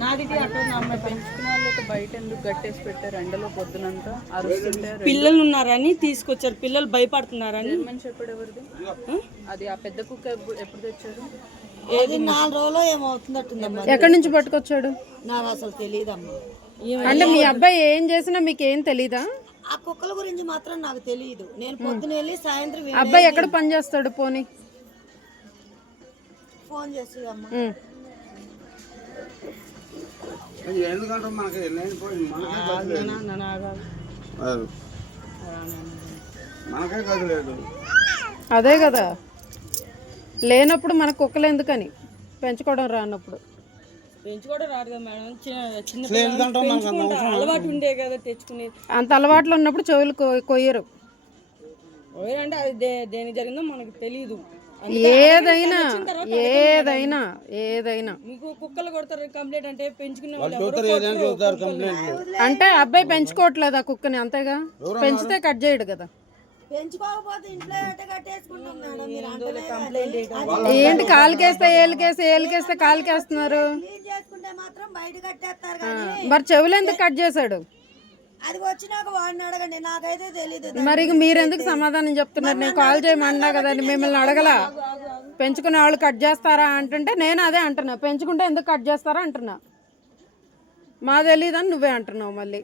నాదికి అక్కడ అమ్మాయి పెంచుకున్న వాళ్ళైతే బయట ఎందుకు గట్టేసి పెట్టారు ఎండలో పొద్దునంతా అరుస్తుంటారు. పిల్లలు ఉన్నారని తీసుకొచ్చారు, పిల్లలు భయపడుతున్నారని. జర్మన్ షెపర్డ్ ఎవరిది? అది ఆ పెద్ద కుక్క ఎప్పుడు తెచ్చారు? ఏది 4 రోజులు ఏమవుతుందట్టుందమ్మా. ఎక్కడి నుంచి పట్టుకొచ్చాడు? నాకు అసలు తెలియదమ్మా. అంటే మీ అబ్బాయి ఏం చేసినా మీకు ఏం తెలీదా? ఆ కుక్కల గురించి మాత్రం నాకు తెలియదు. నేను పొద్దున వెళ్ళి సాయంత్రం అబ్బాయి ఎక్కడ పని చేస్తాడు? పోనీ ఫోన్ చేసి అమ్మా. ఎందుకంటే మనకి మనకే గది లేదు. అదే కదా, లేనప్పుడు మన కుక్కలు ఎందుకని పెంచుకోవడం రానప్పుడు. పెంచుకోవడం రాదు కదా మేడం, చిన్న అలవాటు ఉండే కదా తెచ్చుకుని. అంత అలవాట్లు ఉన్నప్పుడు చెవులు కొయ్యరు. అంటే అది దేని జరిగిందో మనకు తెలియదు. ఏదైనా ఏదైనా ఏదైనా మీకు కుక్కలు కొడతారు కంప్లైంట్ అంటే పెంచుకునే అంటే అబ్బాయి పెంచుకోవట్లేదు ఆ కుక్కని, అంతేగా. పెంచితే కట్ చేయడు కదా. పెంచుకోకపోతే ఇంట్లో కట్టేసుకుంటాం మేడం. మీరు ఏంటి కాలుకేస్తే ఏళ్ళకేస్తే కాలుకేస్తున్నారు. క్లీన్ చేసుకుంటే మాత్రం బయట కట్టేస్తారు కానీ మరి చెవులు ఎందుకు కట్ చేశాడు? అది వచ్చినాక వాడిని అడగండి, నాకైతే తెలీదు. మరి మీరెందుకు సమాధానం చెప్తున్నారు? నేను కాల్ చేయమన్నా కదండి, మిమ్మల్ని అడగలా. పెంచుకునే వాళ్ళు కట్ చేస్తారా అంటుంటే నేను అదే అంటున్నా, పెంచుకుంటే ఎందుకు కట్ చేస్తారా అంటున్నా. మా తెలీదని నువ్వే అంటున్నావు మళ్ళీ.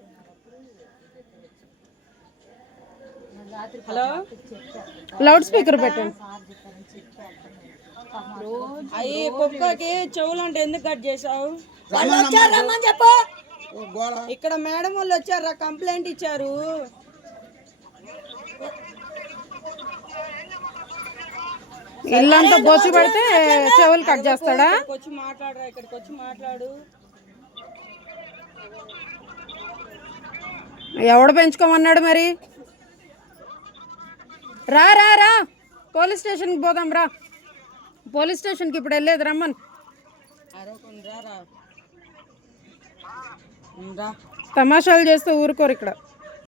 హలో, లౌడ్ స్పీకర్ పెట్టండి. అయ్యి కుక్కకి చెవులు అంటే ఎందుకు కట్ చేసావు? రమ్మని చెప్పు. ఇక్కడ మేడం వాళ్ళు వచ్చారా, కంప్లైంట్ ఇచ్చారు. ఇల్లంతా బోసి పెడితే చెవులు కట్ చేస్తాడా? వచ్చి మాట్లాడరా, ఇక్కడికి వచ్చి మాట్లాడు. ఎవడు పెంచుకోమన్నాడు మరి? రా రా రా, పోలీస్ స్టేషన్కి పోదాం రా. పోలీస్ స్టేషన్కి ఇప్పుడు వెళ్ళేది, రమ్మని. తమాషాలు చేస్తూ ఊరుకోరు ఇక్కడ.